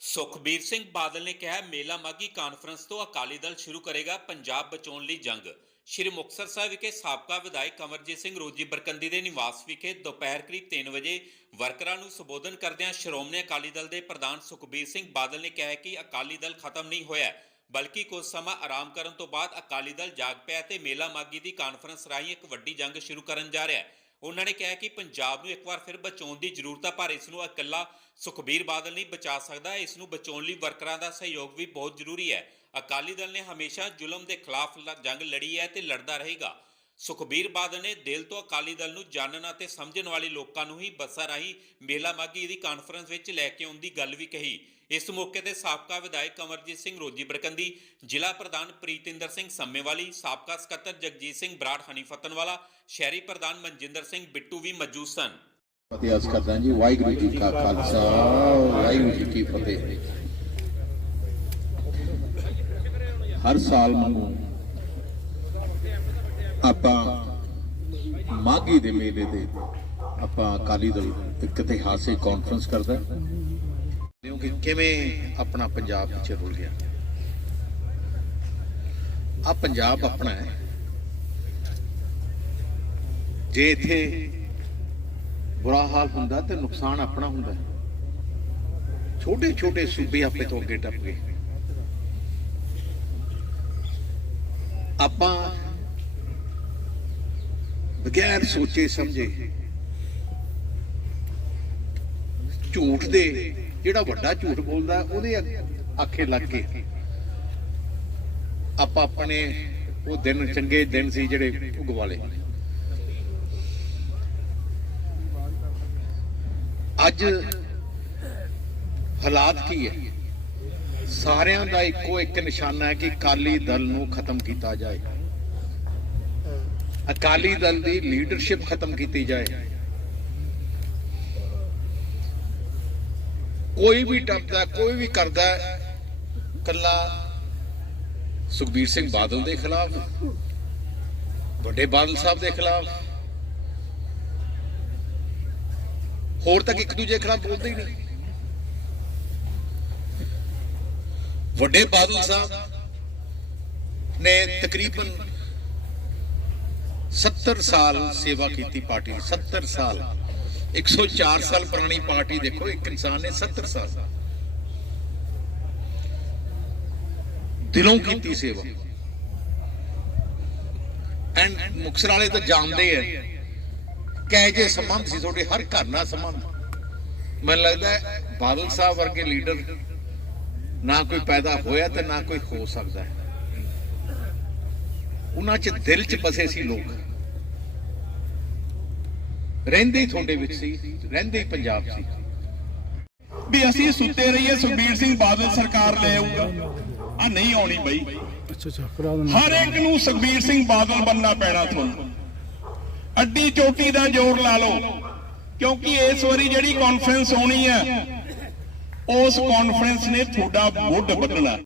ਸੁਖਬੀਰ ਸਿੰਘ ਬਾਦਲ ਨੇ ਕਿਹਾ, ਮੇਲਾ ਮਾਗੀ ਕਾਨਫਰੰਸ ਤੋਂ ਅਕਾਲੀ ਦਲ ਸ਼ੁਰੂ ਕਰੇਗਾ ਪੰਜਾਬ ਬਚਾਉਣ ਲਈ ਜੰਗ। ਸ਼੍ਰੀ ਮੁਕਤਸਰ ਸਾਹਿਬ ਵਿਖੇ ਸਾਬਕਾ ਵਿਧਾਇਕ ਕਮਰਜੀਤ ਸਿੰਘ ਰੋਜੀ ਬਰਕੰਦੀ ਦੇ ਨਿਵਾਸ ਵਿਖੇ ਦੁਪਹਿਰ ਕਰੀਬ 3 ਵਜੇ ਵਰਕਰਾਂ ਨੂੰ ਸੰਬੋਧਨ ਕਰਦਿਆਂ ਸ਼੍ਰੋਮਣੀ ਅਕਾਲੀ ਦਲ ਦੇ ਪ੍ਰਧਾਨ ਸੁਖਬੀਰ ਸਿੰਘ ਬਾਦਲ ਨੇ ਕਿਹਾ ਕਿ ਅਕਾਲੀ ਦਲ ਖਤਮ ਨਹੀਂ ਹੋਇਆ, ਬਲਕਿ ਕੁਝ ਸਮਾਂ ਆਰਾਮ ਕਰਨ ਤੋਂ ਬਾਅਦ ਅਕਾਲੀ ਦਲ ਜਾਗ ਪਿਆ ਤੇ ਮੇਲਾ ਮਾਗੀ ਦੀ ਕਾਨਫਰੰਸ ਰਾਹੀਂ ਇੱਕ ਵੱਡੀ ਜੰਗ ਸ਼ੁਰੂ ਕਰਨ ਜਾ ਰਿਹਾ। ਹੈ ਉਹਨਾਂ ਨੇ ਕਿਹਾ ਕਿ ਪੰਜਾਬ ਨੂੰ ਇੱਕ ਵਾਰ ਫਿਰ ਬਚਾਉਣ ਦੀ ਜ਼ਰੂਰਤ ਹੈ ਪਰ ਇਸ ਨੂੰ ਇਕੱਲਾ ਸੁਖਬੀਰ ਬਾਦਲ ਨਹੀਂ ਬਚਾ ਸਕਦਾ। ਇਸ ਨੂੰ ਬਚਾਉਣ ਲਈ ਵਰਕਰਾਂ ਦਾ ਸਹਿਯੋਗ ਵੀ ਬਹੁਤ ਜ਼ਰੂਰੀ ਹੈ। ਅਕਾਲੀ ਦਲ ਨੇ ਹਮੇਸ਼ਾ ਜ਼ੁਲਮ ਦੇ ਖਿਲਾਫ ਜੰਗ ਲੜੀ ਹੈ ਤੇ ਲੜਦਾ ਰਹੇਗਾ। ਸੁਖਬੀਰ ਬਾਦਲ ਨੇ ਦਿਲ ਤੋਂ ਅਕਾਲੀ ਦਲ ਨੂੰ ਜਾਣਨ ਅਤੇ ਸਮਝਣ ਵਾਲੇ ਲੋਕਾਂ ਨੂੰ ਹੀ ਬੱਸਾਂ ਰਾਹੀਂ ਮੇਲਾ ਮਾਗੀ ਦੀ ਕਾਨਫਰੰਸ ਵਿੱਚ ਲੈ ਕੇ ਆਉਣ ਦੀ ਗੱਲ ਵੀ ਕਹੀ। ਇਸ ਮੌਕੇ ਤੇ ਸਾਬਕਾ ਵਿਧਾਇਕ ਕਮਰਜੀਤ ਸਿੰਘ ਰੋਜੀ ਬਰਕੰਦੀ, ਜ਼ਿਲ੍ਹਾ ਪ੍ਰਧਾਨ ਪ੍ਰੀਤਿੰਦਰ ਸਿੰਘ ਸੰਮੇਵਾਲੀ, ਸਾਬਕਾ ਸਕੱਤਰ ਜਗਜੀਤ ਸਿੰਘ ਬਰਾੜ ਹਨੀ ਹਨੀਫਤਨਵਾਲਾ, ਸ਼ਹਿਰੀ ਪ੍ਰਧਾਨ ਮਨਜਿੰਦਰ ਸਿੰਘ ਬਿੱਟੂ ਵੀ ਮੌਜੂਦ ਸਨ। ਫਤਿਹ ਕਰਦਾ ਜੀ, ਵਾਹਿਗੁਰੂ ਜੀ ਕਾ ਖਾਲਸਾ, ਵਾਹਿਗੁਰੂ ਜੀ ਕੀ ਫਤਿਹ। ਹਰ ਸਾਲ ਵਾਂਗੂ ਆਪਾਂ ਮਾਗੀ ਦੇ ਮੇਲੇ ਦੇ ਆਪਾਂ ਅਕਾਲੀ ਦਲ ਇੱਕ ਇਤਿਹਾਸਿਕ ਕਾਨਫਰੰਸ ਕਰਦਾ ਕਿਉਂਕਿ ਕਿਵੇਂ ਆਪਣਾ ਪੰਜਾਬ ਪਿੱਛੇ ਰੁਲ ਗਿਆ। ਆ ਪੰਜਾਬ ਆਪਣਾ ਹੈ। ਜੇ ਇੱਥੇ ਬੁਰਾ ਹਾਲ ਹੁੰਦਾ ਤੇ ਨੁਕਸਾਨ ਆਪਣਾ ਹੁੰਦਾ ਛੋਟੇ ਛੋਟੇ ਸੂਬੇ ਆਪੇ ਤੋਂ ਅੱਗੇ ਟੱਪ ਗਏ। ਆਪਾਂ ਬਗੈਰ ਸੋਚੇ ਸਮਝੇ। ਝੂਠ ਦੇ, ਜਿਹੜਾ ਵੱਡਾ ਝੂਠ ਬੋਲਦਾ, ਉਹਦੇ ਆਖੇ ਲੱਗ ਕੇ। ਆਪਾਂ ਆਪਣੇ, ਉਹ ਦਿਨ ਚੰਗੇ ਦਿਨ ਸੀ ਜਿਹੜੇ ਉਹ ਅੱਜ ਹਾਲਾਤ ਕੀ ਹੈ? ਸਾਰਿਆਂ ਦਾ ਇੱਕੋ ਇੱਕ ਨਿਸ਼ਾਨਾ ਹੈ ਕਿ ਅਕਾਲੀ ਦਲ ਨੂੰ ਖਤਮ ਕੀਤਾ ਜਾਏ। ਅਕਾਲੀ ਦਲ ਦੀ ਲੀਡਰਸ਼ਿਪ ਖਤਮ ਕੀਤੀ ਜਾਏ। ਕੋਈ ਵੀ ਟੱਪਦਾ ਕੋਈ ਵੀ ਕਰਦਾ, ਕੱਲਾ ਸੁਖਬੀਰ ਸਿੰਘ ਬਾਦਲ ਦੇ ਖਿਲਾਫ, ਵੱਡੇ ਬਾਦਲ ਸਾਹਿਬ ਦੇ ਖਿਲਾਫ। ਹੋਰ ਤੱਕ ਇੱਕ ਦੂਜੇ ਖਿਲਾਫ ਬੋਲਦੇ ਹੀ ਨਹੀਂ। ਵੱਡੇ ਬਾਦਲ ਸਾਹਿਬ ਨੇ ਤਕਰੀਬਨ 70 ਸਾਲ ਸੇਵਾ ਕੀਤੀ ਪਾਰਟੀ ਦੀ 70 ਸਾਲ। 104 ਸਾਲ ਪੁਰਾਣੀ ਪਾਰਟੀ ਦੇਖੋ, ਇੱਕ ਇਨਸਾਨ ਨੇ 70 ਸਾਲ। ਦਿਲੋਂ ਕੀਤੀ ਸੇਵਾ। ਐਂਡ ਮੁਕਸਰ ਵਾਲੇ ਤਾਂ ਜਾਣਦੇ ਆ, ਕਹਿ ਜੇ ਸੰਬੰਧ ਸੀ ਤੁਹਾਡੇ, ਹਰ ਘਰ ਨਾਲ ਸੰਬੰਧ। ਮੈਨੂੰ ਲੱਗਦਾ ਬਾਦਲ ਸਾਹਿਬ ਵਰਗੇ ਲੀਡਰ ਨਾ ਕੋਈ ਪੈਦਾ ਹੋਇਆ ਤੇ ਨਾ ਕੋਈ ਹੋ ਸਕਦਾ ਹੈ। ਉਹਨਾਂ 'ਚ ਦਿਲ 'ਚ ਬਸੇ ਸੀ ਲੋਕ। ਰਹਿੰਦੇ ਹੀ ਤੁਹਾਡੇ ਵਿੱਚ ਸੀ ਰਹਿੰਦੇ ਹੀ ਪੰਜਾਬ ਸੀ। ਵੀ ਅਸੀਂ ਸੁੱਤੇ ਰਹੀਏ ਸੁਖਬੀਰ ਸਿੰਘ ਬਾਦਲ ਸਰਕਾਰ ਲੈ ਆਊਗਾ। ਆ ਨਹੀਂ ਆਉਣੀ ਬਈ। ਅੱਛਾ ਅੱਛਾ ਕਰਾ ਦੇਣਾ ਹਰ ਇੱਕ ਨੂੰ ਸੁਖਬੀਰ ਸਿੰਘ ਬਾਦਲ ਬੰਨਣਾ ਪੈਣਾ ਤੁਹਾਨੂੰ। ਅੱਡੀ ਚੋਟੀ ਦਾ ਜ਼ੋਰ ਲਾ ਲਓ ਕਿਉਂਕਿ ਇਸ ਵਾਰੀ ਜਿਹੜੀ ਕਾਨਫਰੰਸ ਹੋਣੀ ਹੈ ਉਸ ਕਾਨਫਰੰਸ ਨੇ ਤੁਹਾਡਾ ਮੁੱਢ ਵੱਢਣਾ।